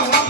Wow.